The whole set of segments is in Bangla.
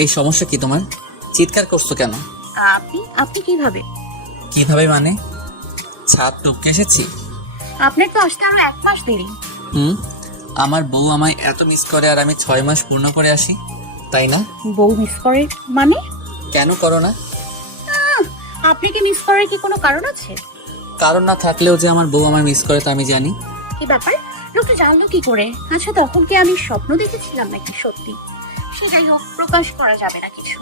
এই সমস্যা কি তোমার? চিৎকার করছো কেন? আপনি আপনি কিভাবে? কিভাবে মানে? ছাদ টপকে এসেছি? আপনার তো আসতে আরো 1 মাস দেরি। হুম, আমার বউ আমায় এত মিস করে আর আমি 6 মাস পূর্ণ করে আসি, তাই না? বউ মিস করে মানে? কেন করো না? আপনি কি মিস করার কি কোনো কারণ আছে? কারণ না থাকলেও যে আমার বউ আমায় মিস করে তা আমি জানি। কি ব্যাপার? লোকটা জানলো কি করে? আচ্ছা, তখন কি আমি স্বপ্ন দেখেছিলাম নাকি সত্যি? সে যাই হোক, প্রকাশ করা যাবে না কিছু।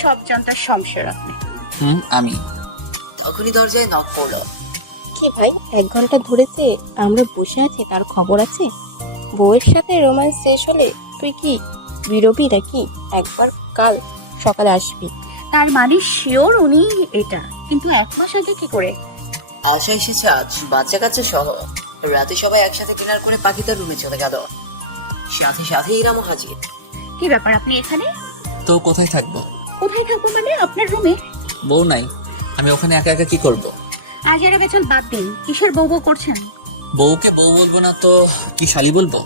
সব জানতার সংশয় আপনি। আমি। তখনই দরজায় নক পড়লো। কি ভাই, 1 ঘন্টা ধরেছে আমরা বসে আছি, তার খবর আছে? বউয়ের সাথে রোম্যান্স শেষ হলে তুই কি বিরবি নাকি? একবার কাল সকালে আসবি। তার মানে শিওর উনি এটা, কিন্তু 1 মাস আগে কি করে? আশা এসেছে আজ বাচ্চা কাচ্চা সহ। রাতে সবাই একসাথে ডিনার করে পাখি তার রুমে চলে গেল। সাথে সাথে ইরামও হাজির। কি ব্যাপার, আপনি এখানে? তো কোথায় থাকবো? কোথায় থাকবো মানে? আপনার রুমে? বউ নাই, আমি ওখানে একা একা কি করব? আজ এর বেচল বাদ দিন, কিসের বউ বউ করছেন? বউকে বউ বলবো না তো কি শালি বলবো?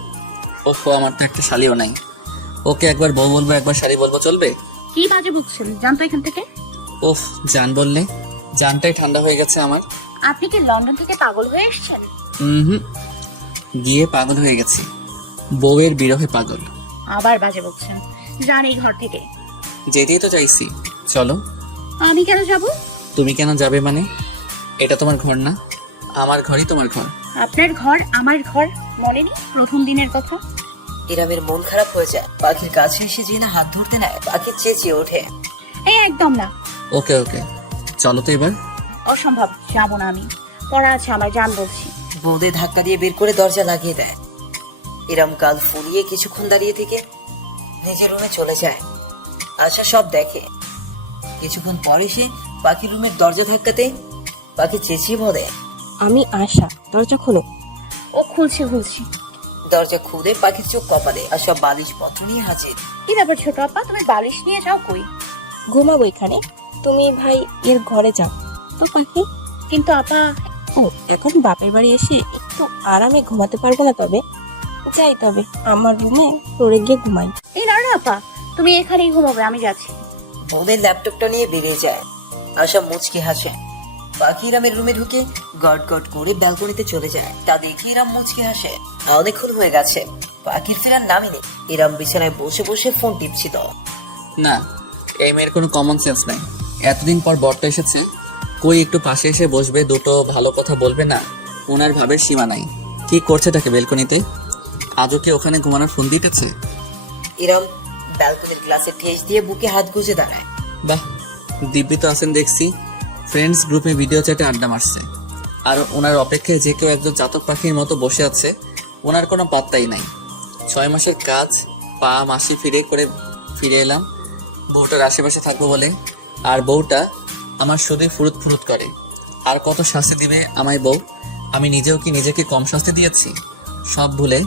ওফ, আমার তো একটা শালিও নাই। ওকে একবার বউ বলবো একবার শালি বলবো, চলবে? কি বাজে বকছেন, যান তো এখান থেকে। ওফ, জান বললে জানটাই ঠান্ডা হয়ে গেছে আমার। আপনি কি লন্ডন থেকে পাগল হয়ে এসেছেন? হুম, গিয়ে পাগল হয়ে গেছি, বউয়ের বিরহে পাগল। আবার বাজে বকছেন, যান এই ঘর থেকে। যেতেই তো চাইছি, চলো। আমি কেন যাব? তুমি কেন যাবে মানে? এটা তোমার ঘর না? আমার ঘরই তোমার ঘর। আপনার ঘর আমার ঘর, মনে নেই প্রথম দিনের কথা? ইরামের মন খারাপ হয়ে যায়। পাখির কাছে এসে যে না হাত ধরতে নেয়, পাখি চেঁচিয়ে ওঠে। এই একদম না। ওকে ওকে, চলো তো এবার। অসম্ভব, যাবো না আমি। পড়া আছে আমার, যান বলছি। বৌদে ধাক্কা দিয়ে বের করে দরজা লাগিয়ে দেয়। ইরাম গাল ফুলিয়ে কিছুক্ষণ দাঁড়িয়ে থেকে নিজের রুমে চলে যায়। আশা সব দেখে। কিছুক্ষণ পরে সে পাখি রুমের দরজা ধাক্কাতে পাখি চেঁচিয়ে বলে, আমি আশা, দরজা খোলো। ও খুলছি খুলছি। দরজা খুলে পাখির চোখ কপালে আর সব বালিশ পত্র নিয়ে হাজির। কি ব্যাপার ছোট আপা, তুমি বালিশ নিয়ে যাও কই? ঘুমাবো এখানে, তুমি ভাই এর ঘরে যাও তো পাখি। কিন্তু আপা। ও, এখন বাপের বাড়ি এসে একটু আরামে ঘুমাতে পারবো না? তবে যাই, তবে আমার রুমে পড়ে গিয়ে ঘুমাই। এই না না আপা, তুমি এখানেই ঘুমাবে, আমি যাচ্ছি। বৌদের ল্যাপটপটা নিয়ে বেরিয়ে যায়। আশা মুচকি হাসে। পাখি ইরামের রুমে ঢুকে গট গট করে ব্যালকনিতে চলে যায়। তা দেখে ইরাম মুচকি হাসে। অনেকক্ষণ হয়ে গেছে, পাখির ফেরার নামই নেই। ইরাম বিছানায় বসে বসে ফোন টিপছিল। না, এই মেয়ের কোনো কমন সেন্স নাই। এতদিন পর বরটা এসেছে, কই একটু পাশে এসে বসবে, দুটো ভালো কথা বলবে না? ওনার ভাবের সীমা নাই। কি করছে তাকে বেলকনিতে? আজও কি ওখানে ঘুমানোর ফোন দিতেছে? ইরাম ব্যালকনির গ্লাসে ঠেস দিয়ে বুকে হাত গুজে দাঁড়ায়। বাহ, দিব্যি তো আছেন দেখছি। ফ্রেন্ডস গ্রুপে ভিডিও চ্যাটে আড্ডা মারছে, আর ওনার অপেক্ষায় যে কেউ একজন চাতক পাখির মতো বসে আছে। ওনার কোনো পাত্তাই নাই। 6 মাসের কাজ পা মাসি ফিরে এলাম বউটার আশেপাশে থাকবো বলে, আর বউটা আমার শুধুই ফুরুত ফুরুত করে। আর কত শাস্তি দিবে আমায় বউ? আমি নিজেও কি নিজেকে কম শাস্তি দিয়েছি? সব ভুলে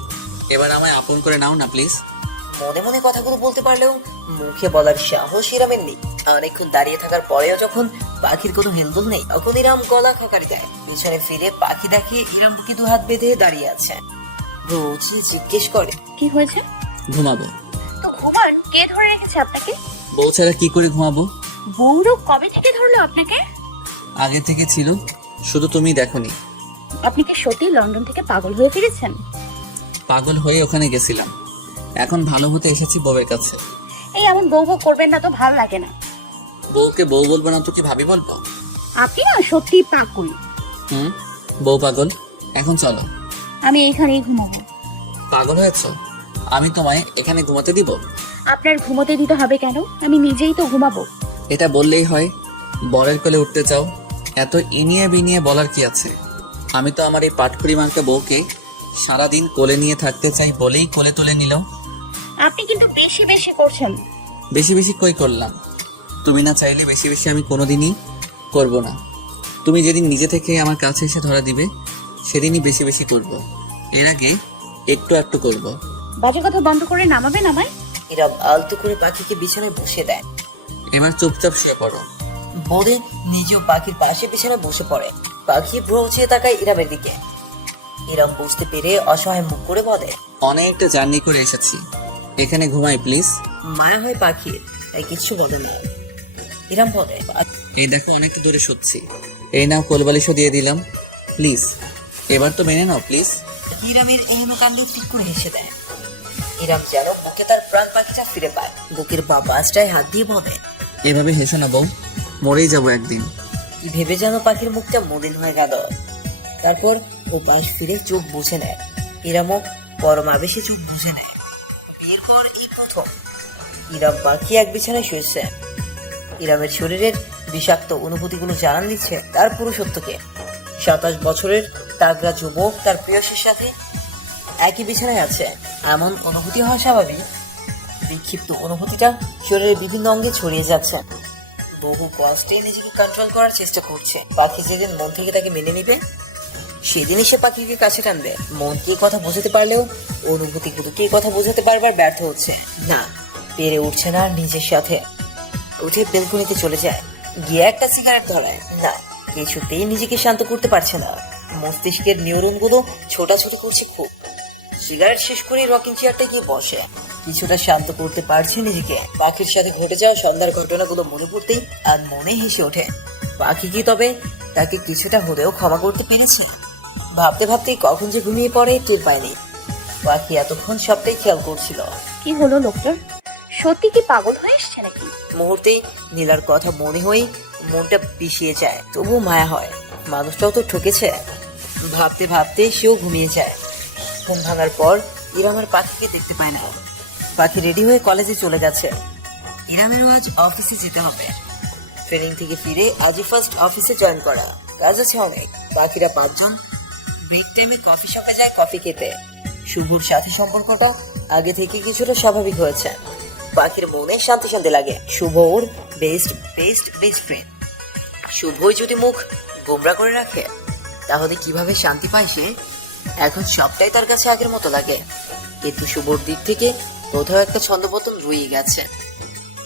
এবার আমায় আপন করে নাও না প্লিজ। মনে মনে কথাগুলো বলতে পারলেও মুখে বলার সাহস ইরামের নেই। অনেকক্ষণ দাঁড়িয়ে থাকার পরেও যখন পাখির কোনো হেলদোল নেই, তখন ইরাম গলা খাকারি দেয়। পিছনে ফিরে পাখি দেখে ইরাম বুকে 2 হাত বেঁধে দাঁড়িয়ে আছে। রোজে জিজ্ঞেস করে, কি হয়েছে? ঘুমাবো। তো ঘুমান, কে ধরে রেখেছে আপনাকে? বউ ছাড়া কি করে ঘুমাবো? বউরও কবে থেকে ধরলো আপনাকে? আগে থেকে ছিল, শুধু তুমি দেখোনি। আপনি কি সত্যি লন্ডন থেকে পাগল হয়ে ফিরেছেন? পাগল হয়ে ওখানে গেছিলাম, এখন ভালো হতে এসেছি বউয়ের কাছে। এই এমন বউ বউ করবেন না তো, ভালো লাগে না। বউকে বউ বলবো না তো কি ভাবি বলবো? আপনি না সত্যি পাগল। হুম, বউ পাগল। এখন চলো। আমি এইখানেই ঘুমাবো। পাগল হয়েছো? আমি তোমায় এখানে ঘুমাতে দিব? আপনার ঘুমোতে দিতে হবে কেন? আমি নিজেই তো ঘুমাবো। এটা বললেই হয়? বরের কোলে উঠতে চাও? এত ইনিয়ে বিনিয়ে বলার কি আছে? আমি তো আমার এই পাটখুরি মার্কা বউকে সারাদিন কোলে নিয়ে থাকতে চাই বলেই কোলে তুলে নিল। আপনি কিন্তু বেশি বেশি করছেন। বেশি বেশি কই করলাম? তুমি না চাইলে বেশি বেশি আমি কোনোদিনই করব না। তুমি যেদিন নিজে থেকে আমার কাছে এসে ধরা দিবে, সেদিনই বেশি বেশি করব। এর আগে একটু একটু করব। বাজে কথা বন্ধ করে নামাবেন আমায়। ইরাম আলতো করে পাখিকে বিছানায় বসে দেয়। এবার চুপচাপ শুয়ে পড়ো। বলে নিজেও পাখির পাশে বিছানায় বসে পড়ে। পাখি ভ্রু উঁচিয়ে তাকায় ইরামের দিকে। ইরাম বুঝতে পেরে অসহায় মুখ করে বলে, অনেকটা জার্নি করে এসেছি, এখানে ঘুমাই প্লিজ। মায়া হয় পাখির, তাই কিচ্ছু বলে না। ইরাম বলে, এই দেখো অনেকটা দূরে সত্যি। এই নাও কোলবালিশও দিয়ে দিলাম, প্লিজ এবার তো মেনে নাও প্লিজ। ইরামের এহেন কাণ্ডে ঠিক করে হেসে দেয়। ইরাম যেন বুকে তার প্রাণ পাখিটা ফিরে পায়। বুকের বাসটায় হাত দিয়ে বলে, এভাবে হেসো না বউ, মরেই যাবো একদিন। কি ভেবে যেন পাখির মুখটা মলিন হয়ে গেল। তারপর ও পাশ ফিরে চোখ বুঝে নেয়। ইরামও পরম আবেশে চোখ বুঝে নেয়। বিয়ের পর এই প্রথম ইরাম পাখি এক বিছানায় শুয়েছে। ইরামের শরীরের বিষাক্ত অনুভূতিগুলো জানান দিচ্ছে তার পুরুষত্বকে। 27 বছরের তাগড়া যুবক তার প্রিয়সীর সাথে একই বিছানায় আছে, এমন অনুভূতি হওয়া স্বাভাবিক। বিক্ষিপ্ত অনুভূতিটা শরীরের বিভিন্ন অঙ্গে ছড়িয়ে যাচ্ছে। বহু কষ্টে নিজেকে কন্ট্রোল করার চেষ্টা করছে। পাখি যেদিন মন থেকে তাকে মেনে নিবে, সেদিনই সে পাখিকে কাছে টানবে। মনকে কথা বোঝাতে পারলেও অনুভূতিগুলোকে কথা বোঝাতে বারবার ব্যর্থ হচ্ছে। না, পেরে উঠছে না। নিজের সাথে উঠে বেলকনিতে চলে যায়, গিয়ে একটা সিগারেট ধরায়। না, কিছুতেই নিজেকে শান্ত করতে পারছে না। মস্তিষ্কের নিউরনগুলো ছোটাছুটি করছে খুব। সিগারেট শেষ করে রকিং চেয়ারটা গিয়ে বসে, কিছুটা শান্ত করতে পারছে নিজেকে। পাখির সাথে ঘটে যাওয়া সন্ধ্যার ঘটনাগুলো মনে পড়তেই আর মনে হেসে ওঠে। পাখি কি তবে তাকে কিছুটা হলেও ক্ষমা করতে পেরেছে? ভাবতে ভাবতেই কখন যে ঘুমিয়ে পড়ে টের পায়নি। পাখি এতক্ষণ সবটাই খেয়াল করছিল। কি হলো লোকটার? সত্যি কি পাগল হয়ে এসছে নাকি? মুহূর্তেই নীলার কথা মনে হয়ে মনটা পিছিয়ে যায়। তবুও মায়া হয়, মানুষটাও তো ঠকেছে। ভাবতে ভাবতে সেও ঘুমিয়ে যায়। ঘুম ভাঙার পর ইরাম আর পাখিকে দেখতে পায় না। পাখি রেডি হয়ে কলেজে চলে গেছে। ইরামেরও আজ অফিসে যেতে হবে। ট্রেনিং থেকে ফিরে আজই ফার্স্ট অফিসে জয়েন করা, কাজ আছে অনেক। বাকিরা 5 জন ব্রেক টাইমে কফি শপে যায় কফি খেতে। শুভর সাথে সম্পর্কটা আগে থেকে কিছুটা স্বাভাবিক হয়েছে। পাখির মনে শান্তি শান্তি লাগে। শুভ ওর বেস্ট ফ্রেন্ড। শুভই যদি মুখ গোমরা করে রাখে তাহলে কিভাবে শান্তি পায় সে? এখন সবটাই তার কাছে আগের মতো লাগে, কিন্তু শুভর দিক থেকে কোথাও একটা ছন্দপতন রয়ে গেছে।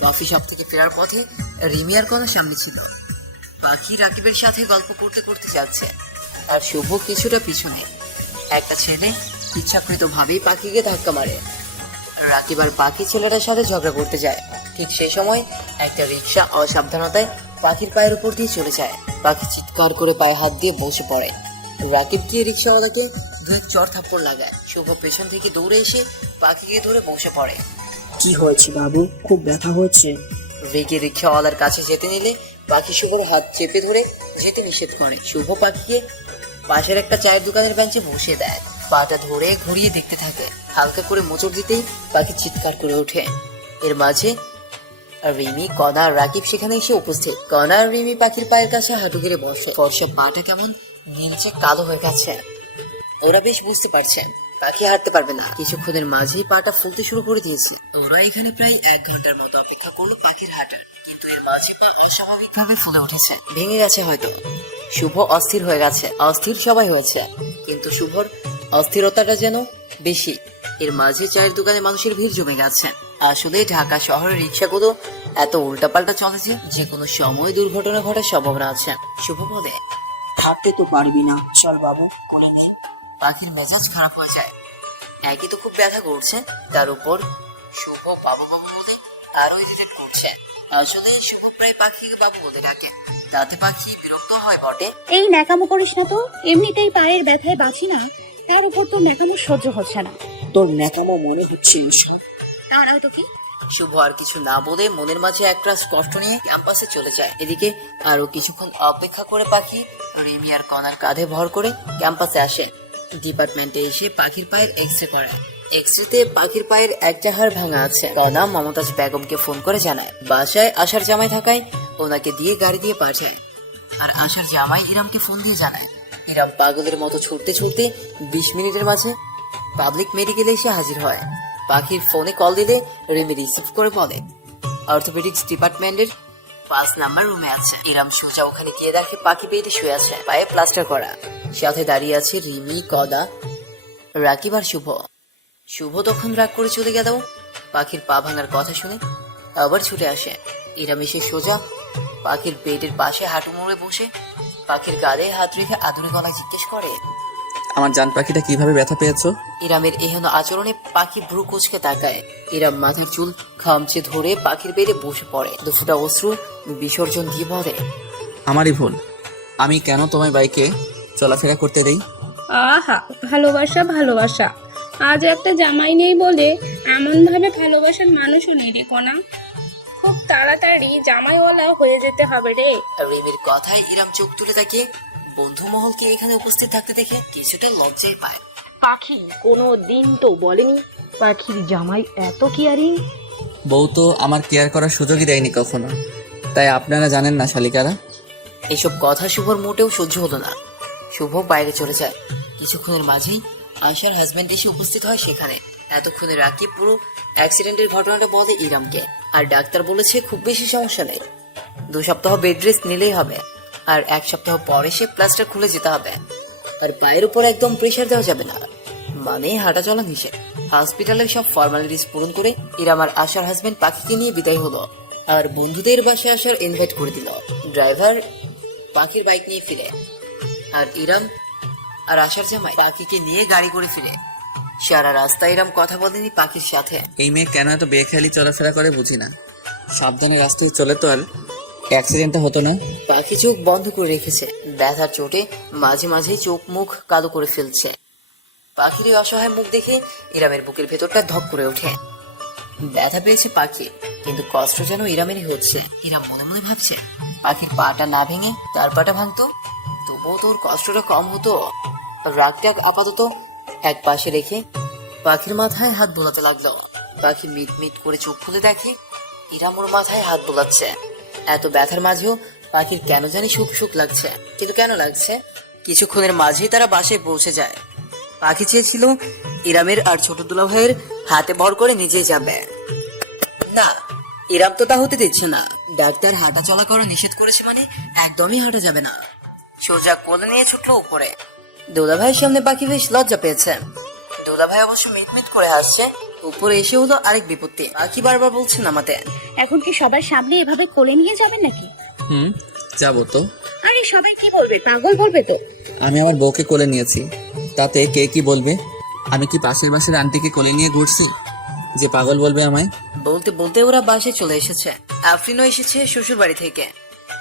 কফি শপ থেকে ফেরার পথে রিমি আর কোনো সামনে ছিল। পাখি রাকিবের সাথে গল্প করতে করতে যাচ্ছে, আর শুভ কিছুটা পিছনে। একটা ছেলে ইচ্ছাকৃত ভাবেই পাখিকে ধাক্কা মারে। রাকিব আর পাখি ছেলেটার সাথে ঝগড়া করতে যায়। ঠিক সেই সময় একটা রিক্সা অসাবধানতায় পাখির পায়ের উপর দিয়ে চলে যায়। পাখি চিৎকার করে পায়ে হাত দিয়ে বসে পড়ে। রাকিব গিয়ে রিক্সাওয়ালাকে 2 চড় থাপ্পড় লাগায়। শুভ পেছন থেকে দৌড়ে এসে পাখিকে ধরে বসে পড়ে। কি হয়েছে বাবু, খুব ব্যথা হচ্ছে? রেগে রিক্সাওয়ালার কাছে যেতে নিলে পাখি শুভর হাত চেপে ধরে যেতে নিষেধ করে। শুভ পাখিকে পাশের একটা চায়ের দোকানের বেঞ্চে বসিয়ে দেয়। পাটা ধরে ঘুরিয়ে দেখতে থাকে। হালকা করে মোচড় দিতেই পাখি চিৎকার করে ওঠে। এর মাঝে রিমি, কণা আর রাকিব সেখানে এসে উপস্থিত। কণা আর রিমি পাখির পায়ের কাছে হাঁটু গেড়ে বসে। ফর্সা পাটা কেমন নীলচে কালো হয়ে গেছে। ওরা বেশ বুঝতে পারছে পাখি হাঁটতে পারবে না। কিছুক্ষণের মাঝেই পাটা ফুলতে শুরু করে দিয়েছে। ওরা এখানে প্রায় 1 ঘন্টার মতো অপেক্ষা করলো পাখির হাঁটার, কিন্তু এর মাঝে পা অস্বাভাবিক ভাবে ফুলে উঠেছে। ভেঙে গেছে হয়তো। শুভ অস্থির হয়ে গেছে। অস্থির সবাই হয়েছে, কিন্তু শুভর অস্থিরতাটা যেন বেশি। এর মাঝে চায়ের দোকানে মানুষের ভিড় জমে গেছে। আসলে ঢাকা শহরের রিক্সাগুলো এত উল্টাপাল্টা চলেছে, যে কোনো সময় দুর্ঘটনা ঘটার সম্ভাবনা আছে। শুভ বলে, হাঁটতে তো পারবি না, চল বাবু কোলে নে। পাখির মেজাজ খারাপ হয়ে যায়। একই তো খুব ব্যথা করছে, তার উপর শুভ বাবু বাবু বলে আরো ইরিটেট করছে। আসলে শুভ প্রায় পাখিকে বাবু বলে ডাকে, তাতে পাখি বিরক্ত হয় বটে। এই ন্যাকামো করিস না তো, এমনিতেই পায়ের ব্যথায় বাঁচি না, তার উপর তো ন্যাকামো সহ্য হচ্ছে না। তোর ন্যাকামো মনে হচ্ছে সব। তা নয় তো কি? শুভ আর কিছু না বলে মনের মাঝে একটা কষ্ট নিয়ে ক্যাম্পাসে চলে যায়। এদিকে আরো কিছুক্ষণ অপেক্ষা করে পাখি রিমি আর কণার কাঁধে ভর করে ক্যাম্পাসে আসে। ডিপার্টমেন্টে এসে পাখির পায়ের এক্সরে করে। এক্সরেতে পাখির পায়ের একটা হাড় ভাঙা আছে। কণা মমতাজ বেগমকে ফোন করে জানায়। বাসায় আসার জামাই থাকায় ওনাকে দিয়ে গাড়ি দিয়ে পাঠায়। আর আসার জামাই ইরামকে ফোন দিয়ে জানায়। ইরাম পাগলের মতো ছুটতে ছুটতে 20 মিনিটের মাঝে পাবলিক মেডিকেলে এসে হাজির হয়। পাখির ফোনে কল দিলে রিমি রিসিভ করে বলে অর্থোপেডিক্স ডিপার্টমেন্টের 5 নাম্বার রুমে আছে। ইরাম সোজা ওখানে গিয়ে দেখে পাখি বেডে শুয়ে আছে, পায়ে প্লাস্টার করা। সাথে দাঁড়িয়ে আছে রিমি, কদা, রাকিব আর শুভ। শুভ তখন রাগ করে চলে গেল। পাখির পা ভাঙার কথা শুনে আবার ছুটে আসে। ইরাম এসে সোজা পাখির বেডের পাশে হাঁটু মুড়ে বসে পাখির গালে হাত রেখে আদুরে গলায় জিজ্ঞেস করে, আমার জান পাখিটা কিভাবে ব্যথা পেয়েছো? ইরামের এহেন আচরণে পাখি ভ্রু কুচকে তাকায়। ইরাম মাথার চুল খামচে ধরে পাখির বেড়ে বসে পড়ে, দুফোঁটা অশ্রু বিসর্জন দিয়ে বলে, আমারই ভুল। আমি কেন তোমায় বাইকে চলাফেরা করতে দেই? আহা, ভালোবাসা ভালোবাসা। আজ একটা জামাই নেই বলে এমন ভাবে ভালোবাসার মানুষও নেই রে কোনা। খুব তাড়াতাড়ি জামাইওয়ালা হয়ে যেতে হবে রে। রিমির কথায় ইরাম চোখ তুলে তাকিয়ে বন্ধু মহলকে এখানে উপস্থিত থাকতে দেখে কিছুটা লজ্জায় পায়। পাখি কোনো দিন তো বলেনি পাখির জামাই এত কেয়ারিং। বউ তো আমার কেয়ার করার সুযোগই দেয়নি কখনো, তাই আপনারা জানেন না শালিকারা। এইসব কথা শুভর মোটেও সহ্য হলো না। শুভ বাইরে চলে যায়। কিছুক্ষণের মাঝেই আয়শার হাজবেন্ড এসে উপস্থিত হয় সেখানে। এতক্ষণে রাকিব পুরো অ্যাক্সিডেন্টের ঘটনাটা বলে ইরামকে, আর ডাক্তার বলেছে খুব বেশি সমস্যা নেই, 2 সপ্তাহ বেড রেস্ট নিলেই হবে, আর 1 সপ্তাহ পরে সে প্লাস্টার খুলে যেতে হবে, আর পায়ের উপর একদম প্রেশার দেওয়া যাবে না, মানে হাঁটা চলা নিষেধ। হসপিটালের সব ফর্মালিটিস পূরণ করে ইরাম আর আশার হাজবেন্ড পাখিকে নিয়ে বিদায় হলো, আর বন্ধুদের বাসায় আসার ইনভাইট করে দিল। ড্রাইভার পাখির বাইক নিয়ে ফিরে, আর ইরাম আর আশার জামাই পাখিকে নিয়ে গাড়ি করে ফিরে। সারা রাস্তা ইরাম কথা বলেনি পাখির সাথে। এই মেয়ে কেন এত বেখেয়ালি চলাফেরা করে বুঝি না। সাবধানে রাস্তায় চলে তো আর অ্যাক্সিডেন্টটা হতো না। পাখি চোখ বন্ধ করে রেখেছে, ব্যথার চোটে মাঝে মাঝেই চোখ মুখ কালো করে ফেলছে। পাখির এই অসহায় মুখ দেখে ইরামের বুকের ভেতরটা ধক করে ওঠে। ব্যথা পেয়েছে পাখি, কিন্তু কষ্ট যেন ইরামেরই হচ্ছে। ইরাম মনে মনে ভাবছে, পাখির পাটা না ভেঙে তার পাটা ভাঙতো, তবুও তোর কষ্টটা কম হতো। রাগটা আপাতত এক পাশে রেখে পাখির মাথায় হাত বোলাতে লাগলো। পাখি মিট মিট করে চোখ খুলে দেখে ইরাম ওর মাথায় হাত বোলাচ্ছে। এত ব্যথার মাঝেও পাখির কেন জানি সুখ সুখ লাগছে। কিন্তু কেন লাগছে? কিছুক্ষণের মাঝেই তারা বাসায় পৌঁছে যায়। পাখি চেয়েছিল ইরামের আর ছোট দুলা ভাইয়ের হাতে ভর করে নিজেই যাবে, না ইরাম তো তা হতে দিচ্ছে না। ডাক্তার হাঁটা চলা করা নিষেধ করেছে, মানে একদমই হাঁটা যাবে না। সোজা কোলে নিয়ে ছুটলো উপরে। দুলা ভাইয়ের সামনে পাখি বেশ লজ্জা পেয়েছে। দুলা ভাই অবশ্য মিটমিট করে হাসছে। উপরে এসে হলো আরেক বিপত্তি। পাখি বারবার বলছে নামাতে। এখন কি সবার সামনে এভাবে কোলে নিয়ে যাবেন নাকি? যাবো তো। আরে সবাই কি বলবে, পাগল বলবে তো। আমি আমার বউকে কোলে নিয়েছি, তাতে কে কি বলবে? আমি কি পাশের বাসার আন্টিকে কোলে নিয়ে ঘুরছি যে পাগল বলবে আমায়? বলতে বলতে ওরা বাসে চলে এসেছে। আফরিনও এসেছে শ্বশুর বাড়ি থেকে।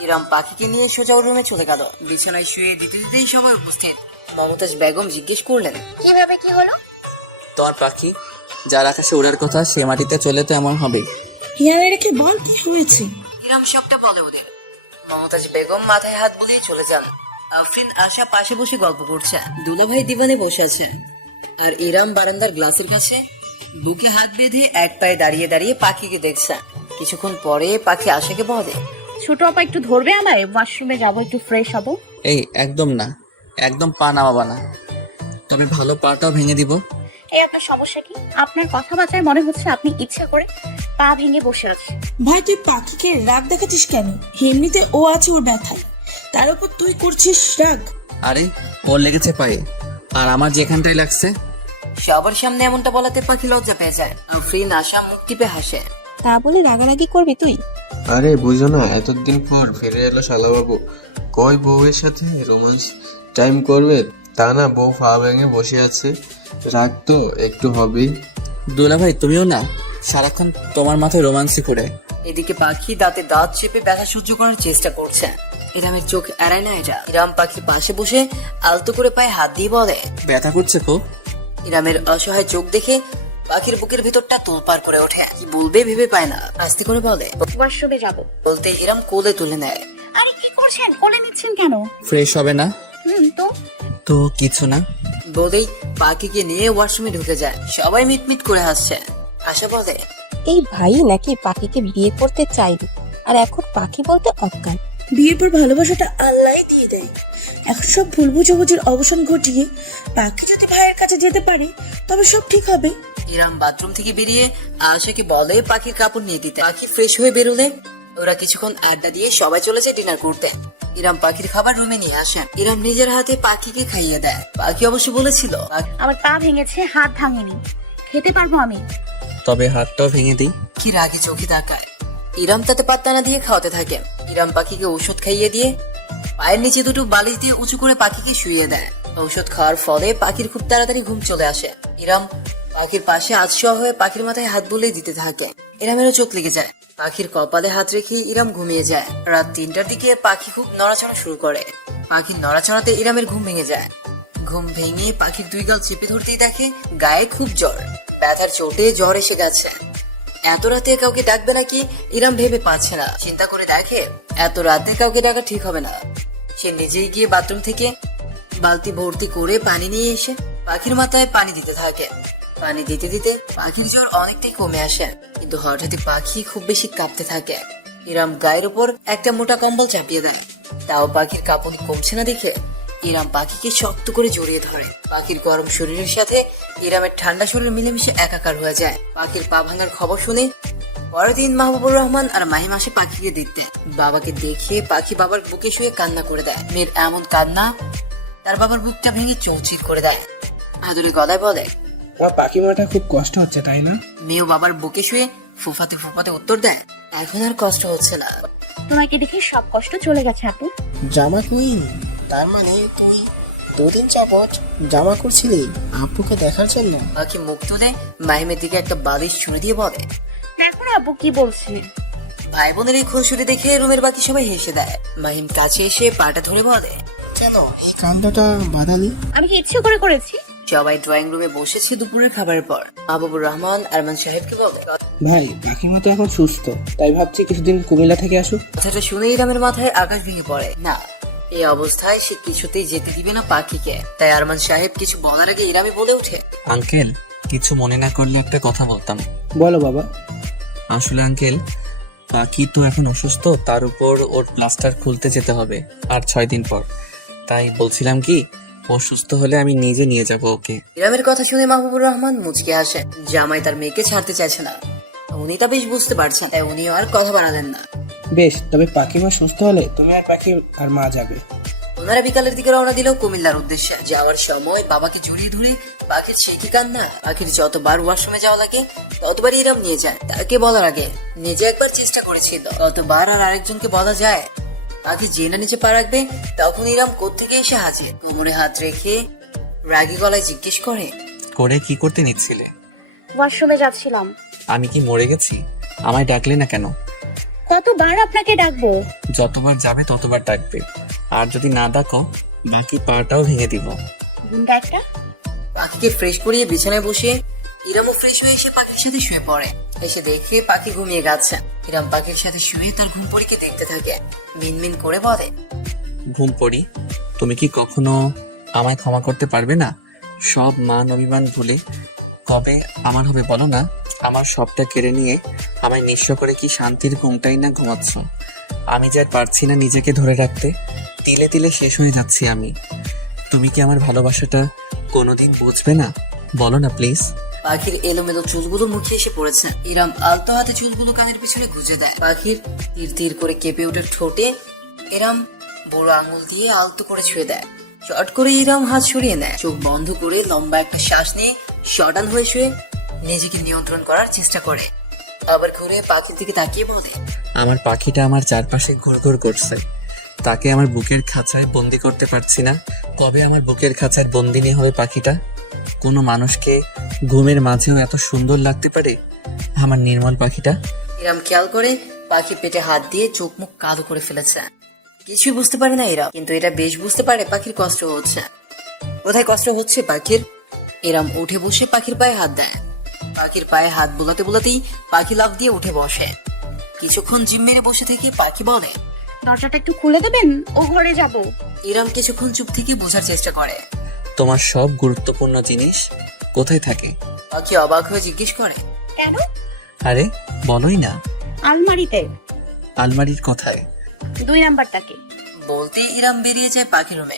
ইরাম পাখিকে নিয়ে সোজা রুমে চলে গেল। বিছানায় শুয়ে দিতে দিতেই সবাই উপস্থিত। মমতাজ বেগম জিজ্ঞেস করলেন, কিভাবে কি হলো? তোমার পাখি যার আকাশে ওড়ার কথা সে মাটিতে চলে তো এমন হবে। হিয়ারে রেখে বল কি হয়েছে। ইরাম সবটা বলে ওদের। মমতাজ বেগম মাথায় হাত বুলিয়ে চলে যান। আফরিন আশা পাশে বসে গল্প করছে। দুলাভাই দিবানে বসে আছে, আর ইরাম বারান্দার গ্লাসের কাছে বুকে হাত বেঁধে এক পায়ে দাঁড়িয়ে দাঁড়িয়ে পাখিকে দেখছে। কিছুক্ষণ পরে পাখি আশাকে বলে, ছোট আপা একটু ধরবে আমায়, ওয়াশরুমে যাবো, একটু ফ্রেশ হবো। এই একদম না, একদম পা নামাবা না, তবে ভালো পাটাও ভেঙে দিব। এই আপনার সমস্যা কি? আপনার কথাবার্তায় মনে হচ্ছে আপনি ইচ্ছা করে পা ভেঙে বসে আছেন। ভাই তুই পাখিকে রাগ দেখাচ্ছিস কেন? এমনিতে ও আছে ওর ব্যথায়, তার উপর তুই করছিস রাগ। আরে ওর লেগেছে পায়ে, আর আমার যেখানটাই লাগছে। সবার সামনে এমনটা বলাতে পাখি লজ্জা পেয়ে যায়। আফরিন আশা মুখ টিপে হাসে। তা বলে রাগারাগি করবি তুই? আরে বুঝো না, এতদিন পর ফিরে এলো শালাবাবু, কই বউয়ের সাথে রোমান্স টাইম করবে, তা না বউ পা ভেঙে বসে আছে, রাগ তো একটু হবেই। দুলা ভাই তুমিও না সারাক্ষণ তোমার মাথায় রোমান্সি করে। এদিকে পাখি দাঁতে দাঁত চেপে ব্যথা সহ্য করার চেষ্টা করছে। ইরামের চোখ এড়ায় না এটা। ইরাম পাখির পাশে বসে আলতো করে পায়ে হাত দিয়ে বলে, ব্যথা করছে খুব। ইরামের অসহায় চোখ দেখে পাখির বুকের ভিতরটা তোলপাড় করে ওঠে। কি বলবে ভেবে পায় না, আস্তে করে বলে। ওয়াশরুমে যাবো। বলতে ইরাম কোলে তুলে নেয়। আরে কি করছেন? কোলে নিচ্ছেন কেন? ফ্রেশ হবে না তো তো কিছু না বলেই পাখিকে নিয়ে ওয়াশরুমে ঢুকে যায়। সবাই মিটমিট করে হাসছে। আশা বলে, এই ভাই নাকি পাখিকে বিয়ে করতে চাইবে, আর এখন পাখি বলতে অজ্ঞান। বিয়ের পর ভালোবাসাটা আল্লাহই দিয়ে দেয়। এখন সব ভুল বুঝাবুঝির অবসান ঘটিয়ে পাখি যদি ভাইয়ের কাছে যেতে পারে তবে সব ঠিক হবে। ইরাম বাথরুম থেকে বেরিয়ে আশাকে বলে পাখির কাপড় নিয়ে দিতে। পাখি ফ্রেশ হয়ে বেরোলে ওরা কিছুক্ষণ আড্ডা দিয়ে সবাই চলে যায় ডিনার করতে। ইরাম পাখির খাবার রুমে নিয়ে আসে। ইরাম নিজের হাতে পাখিকে খাইয়ে দেয়। পাখি অবশ্য বলেছিল, আমার পা ভেঙেছে, হাত ভাঙেনি, খেতে পারবো আমি। তবে হাতটাও ভেঙে দিই। কি রাগে চোখে তাকায়। ইরাম তাতে পাত্তা না দিয়ে খাওয়াতে থাকে। ইরাম পাখিকে ওষুধ খাইয়ে দিয়ে পায়ের নিচে দুটো বালিশ দিয়ে উঁচু করে পাখিকে শুইয়ে দেয়। ঔষধ খাওয়ার ফলে পাখির খুব তাড়াতাড়ি ঘুম চলে আসে। ইরাম পাখির পাশে আধশোয়া হয়ে পাখির মাথায় হাত বুলিয়ে দিতে থাকে। ইরামেরও চোখ লেগে যায়। পাখির কপালে হাত রেখে ইরাম ঘুমিয়ে যায়। রাত 3টার দিকে পাখি খুব নড়াচড়া শুরু করে। পাখির নড়াচড়াতে ইরামের ঘুম ভেঙে যায়। ঘুম ভেঙে পাখির 2 গাল চেপে ধরতেই দেখে গায়ে খুব জ্বর। ব্যথার চোটে জ্বর এসে গেছে। এত রাতে কাউকে ডাকবে নাকি ইরাম ভেবে পাচ্ছে না। চিন্তা করে দেখে এত রাতে কাউকে ডাকা ঠিক হবে না। সে নিজেই গিয়ে বাথরুম থেকে বালতি ভর্তি করে পানি নিয়ে এসে পাখির মাথায় পানি দিতে থাকে। পানি দিতে দিতে পাখির জ্বর অনেকটাই কমে আসে, কিন্তু হঠাৎই পাখি খুব বেশি কাঁপতে থাকে। ইরাম গায়ের উপর একটা মোটা কম্বল চাপিয়ে দেয়। তাও পাখির কাঁপুনি কমছে না দেখে ইরাম পাখিকে শক্ত করে জড়িয়ে ধরে। পাখির গরম শরীরের সাথে ইরামের ঠান্ডা শরীর মিলেমিশে একাকার হয়ে যায়। পাখির পা ভাঙার খবর শুনে পরের দিন মাহবুবুর রহমান আর মাহিম আসে পাখিকে দেখতে। বাবাকে দেখে পাখি বাবার বুকে শুয়ে কান্না করে দেয়। মেয়ের এমন কান্না তার বাবার বুকটা ভেঙে চৌচির করে দেয়। আদুরি গলায় বলে, আমার পাখিমাটা খুব কষ্ট হচ্ছে তাই না? মেয়েও বাবার বুকে শুয়ে ফুফাতে ফুফাতে উত্তর দেয়, এখন আর কষ্ট হচ্ছে না। তোমাকে দেখে সব কষ্ট চলে গেছে আপু। জামা কুইন, তার মানে তুমি 2 দিন যাবত জামা করছিলে আপুকে দেখার জন্য? পাখি মুখ তুলে মাহিমের দিকে একটা বালিশ ছুঁড়ে দিয়ে বলে, এখন আপু কি বলছে? ভাই বোনের এই খুনসুটি দেখে রুমের বাকি সবাই হেসে দেয়। মাহিম কাছে এসে পাটা ধরে বলে, কেন এই কাণ্ডটা বাদালি? আমি কি ইচ্ছে করে করেছি? সবাই ড্রয়িং রুমে বসেছে দুপুরের খাবারের পর। মাহবুবুর রহমান আরমান সাহেবকে বলে, ভাই পাখিমা তো এখন সুস্থ, তাই ভাবছি কিছুদিন কুমিল্লা থেকে আসুক। কথাটা শুনে ইরামের মাথায় আকাশ ভেঙে পড়ে। না, এই অবস্থায় সে কিছুতেই যেতে দিবে না পাখিকে। তাই আরমান সাহেব কিছু বলার আগে ইরামে বলে ওঠে, আঙ্কেল, কিছু মনে না করলে একটা কথা বলতাম। বলো বাবা। আসলে আঙ্কেল, পাখি তো এখন অসুস্থ, তার উপর ওর প্লাস্টার খুলতে যেতে হবে আর 6 দিন পর। তাই বলছিলাম কি, ও সুস্থ হলে আমি নিজে নিয়ে যাব ওকে। ইরামের কথা শুনে মাহবুবুর রহমান মুচকে আসে। জামাই তার মেয়েকে ছাড়তে চাইছে না, উনি তা বেশ বুঝতে পারছেন, তাই উনিও আর কথা বাড়ালেন না। বেশ, তবে পাখিমা সুস্থ হলে তুমি আর পাখি আর মা যাবে। ওনারা বিকালের দিকে রওনা দিল কুমিল্লার উদ্দেশ্যে। যাওয়ার সময় বাবাকে জড়িয়ে ধরে পাখির সে কি কান্না। পাখির যতবার ওয়াশরুমে যাওয়া লাগে ততবারই ইরাম নিয়ে যায়। তাকে বলার আগে নিজে একবার চেষ্টা করেছিল, কতবার আর আরেকজনকে বলা যায়। পাখি যে না নিচে পা রাখবে তখন ইরাম কোত্থেকে এসে হাজির। কোমরে হাত রেখে রাগী গলায় জিজ্ঞেস করে, করে কি করতে নিচ্ছিলে? ওয়াশরুমে যাচ্ছিলাম। আমি কি মরে গেছি? আমায় ডাকলে না কেন? কতবার আপনাকে ডাকবো? যতবার যাবে ততবার ডাকবে, আর যদি না ডাকো বাকি পাটাও ভেঙে দিব। গুন্ডা একটা। পাখিকে ফ্রেশ করিয়ে বিছানায় বসে ইরামও ফ্রেশ হয়ে এসে পাখির সাথে শুয়ে পড়ে। এসে দেখে পাখি ঘুমিয়ে গেছে। ইরাম পাখির সাথে শুয়ে তার ঘুম পরীকে দেখতে থাকে। মিনমিন করে বলে, ঘুম পড়ি, তুমি কি কখনো আমায় ক্ষমা করতে পারবে না? সব মান অভিমান ভুলে কবে আমার হবে বলো না? আমার সবটা কেড়ে নিয়ে আমায় নিঃস্ব করে কি শান্তির ঘুমটাই না ঘুমাচ্ছ? আমি যে আর পারছি না নিজেকে ধরে রাখতে, তিলে তিলে শেষ হয়ে যাচ্ছি আমি। তুমি কি আমার ভালোবাসাটা কোনোদিন বুঝবে না? বলো না প্লিজ। পাখির এলোমেলো চুলগুলো মুখে এসে পড়েছে। ইরাম আলতো হাতে চুলগুলো কানের পিছনে গুজে দেয়। পাখির তীর তীর করে কেঁপে ওঠে ঠোঁটে ইরাম বড় আঙুল দিয়ে আলতো করে ছুঁয়ে দেয়। শর্ট করে ইরাম হাত সরিয়ে নেয়। চোখ বন্ধ করে লম্বা একটা শ্বাস নিয়ে শটান হয়ে শুয়ে নিজেকে নিয়ন্ত্রণ করার চেষ্টা করে। আবার ঘুরে পাখির দিকে তাকিয়ে বলে, আমার পাখিটা আমার চারপাশে ঘুরঘুর করছে, তাকে আমার বুকের খাঁচায় বন্দি করতে পারছি না। কবে আমার বুকের খাঁচায় বন্দিনী হবে পাখিটা? কোনো মানুষকে ঘুমের মাঝেও এত সুন্দর লাগতে পারে আমার নির্মল পাখিটা। ইরাম খেয়াল করে পাখি পেটে হাত দিয়ে চোখ মুখ কালো করে ফেলেছে। কিছুই বুঝতে পারে না এরা, কিন্তু এটা বেশ বুঝতে পারে পাখির কষ্ট হচ্ছে। কোথায় কষ্ট হচ্ছে পাখির? ইরাম উঠে বসে পাখির পায়ে হাত দেয়। পাখির পায়ে হাত বোলাতে বোলাতেই পাখি লাফ দিয়ে উঠে বসে। কিছুক্ষণ জিম মেরে বসে থেকে পাখি বলে, দরজাটা একটু খুলে দেবেন, ও ঘরে যাব। ইরাম কিছুক্ষণ চুপ থেকে বোঝার চেষ্টা করে। তোমার সব গুরুত্বপূর্ণ জিনিস কোথায় থাকে? পাখি অবাক হয়ে জিজ্ঞেস করে, কেন? আরে বলোই না। আলমারিতে। আলমারির কোথায়? 2 নাম্বারটাকে। বলতে ইরাম বেরিয়ে যায় পাখির রুমে।